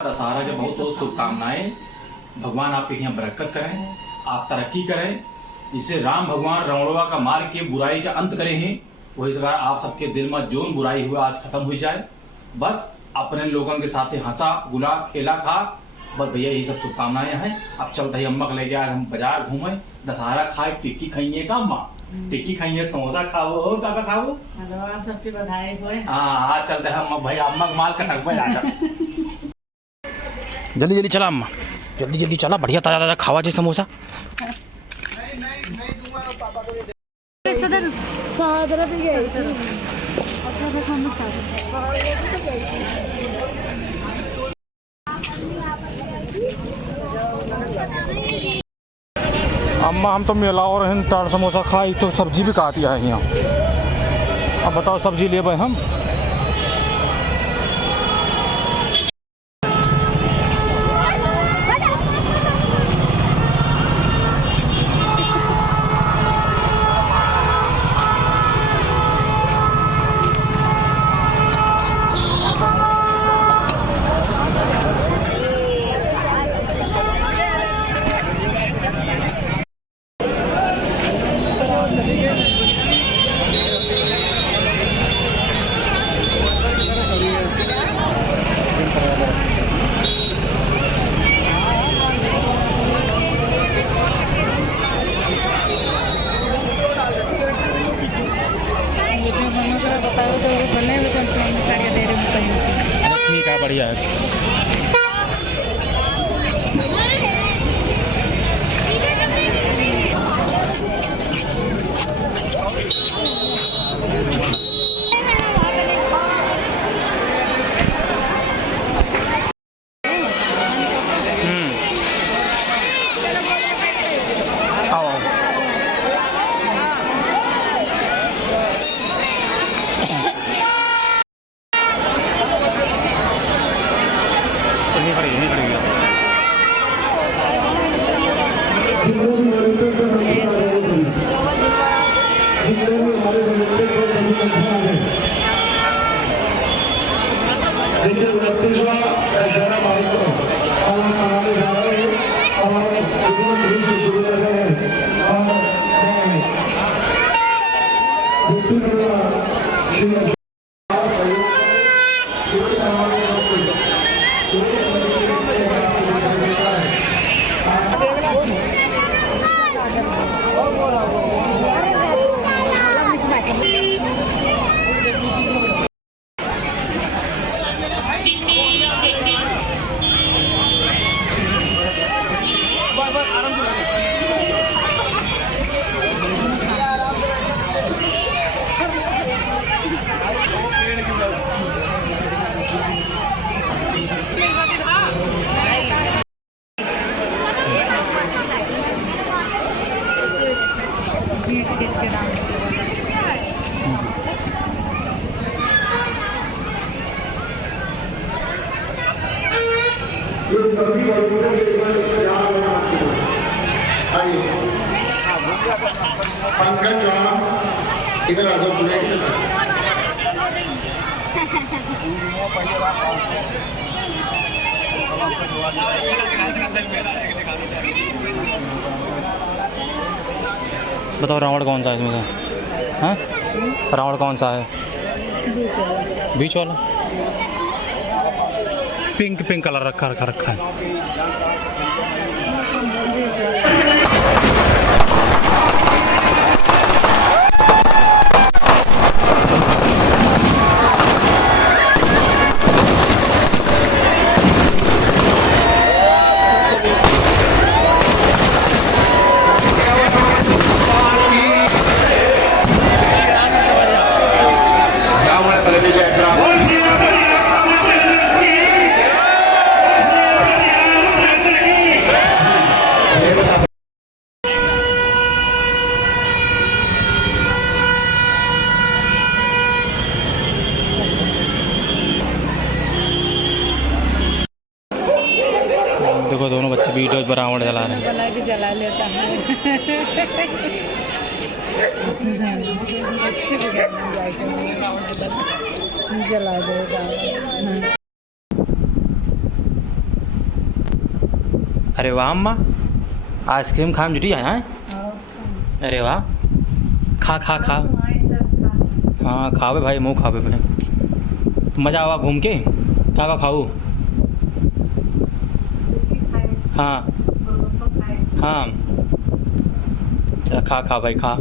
दशहरा के बहुत बहुत शुभकामनाएं। भगवान आपके यहाँ बरकत करें, आप तरक्की करें। जिससे राम भगवान रावणवा का मार के बुराई का अंत करे हैं, वही सरकार आप सबके दिल में जो बुराई हुआ आज खत्म हो जाए। बस अपने लोगों के साथ हंसा गुला खेला खा, बस भैया यही सब शुभकामनाएं हैं। अब चलते ही अम्मा को लेके आज हम बाजार घूमें, दशहरा खाए, टिक्की खाइए का अम्मा, टिक्की खाइए, समोसा खाओ और क्या खाओ। सबके बधाई हो। हाँ चलते हैं भाई, अम्मा माल कटक पे आकर जल्दी जल्दी चला अम्मा, जल्दी जल्दी चला, बढ़िया ताजा ताजा खावा जी समोसा। अम्मा हम तो मेला और हैं, चाट समोसा खाई तो सब्जी भी खाती है यहाँ। अब बताओ सब्जी ले भाई हम। ठीक है, बढ़िया है। पंकज चौहान इधर आ जाओ, सुनिए बताओ रावण कौन सा है इसमें से? हाँ रावण कौन सा है? बीच वाला पिंक पिंक कलर रखा है। देखो दोनों बच्चे वीडियो पर रावण जला रहे हैं। जला लेता है। जला देगा। अरे वाह अम्मा, आइसक्रीम खाने जुटी है। अरे वाह, खा खा खा। हाँ खावे भाई, मुँह खावे भाई। तो मज़ा आवा घूम के, क्या क्या खाऊ? हाँ हाँ, चला खा खा भाई खा।